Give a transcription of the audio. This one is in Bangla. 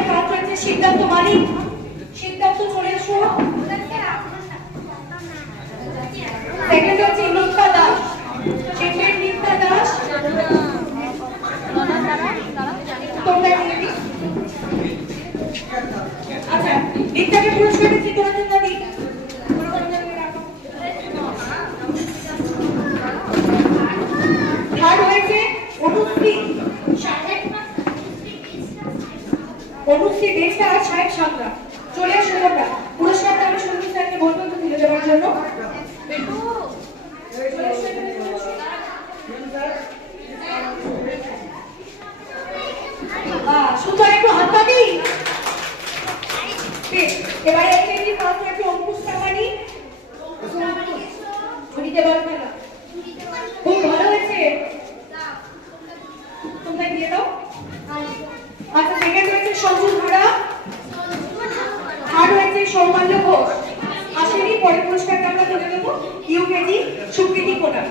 এর ফার্স্ট হচ্ছে সিদ্ধার্থ মালিক। সিদ্ধার্থ চলে এসো। সেকেন্ড হচ্ছে নিত্যা দাস। সেকেন্ড নিত্যা দাস। তোমরা নিয়ে দিই। আচ্ছা, নিত্যাকে পুরস্কার দিচ্ছি তোমাদের দাদি। থার্ড হয়েছে অনুশ্রী দেশটা আর সাহেব সাঁতরা। চলে আসো তোমরা। পুরস্কারটা আমি সঞ্জিত স্যারকে বলবো তো তুলে দেওয়ার জন্য। সুন্দর একটু হাতটা দিই। এবারে একেবারে ফার্স্ট একটু অঙ্কুশ সামানি। ছুরিতে বলবে না, খুব ভালো হয়েছে, তোমরা দিয়ে দাও। আচ্ছা, সেকেন্ড হয়েছে সঞ্জু ধারা। থার্ড হয়েছে সৌমাল্য ঘোষ। আসেনি, পরে পুরস্কারটা আমরা তুলে দেবো। ইউকেজি সুকৃতি কোটা।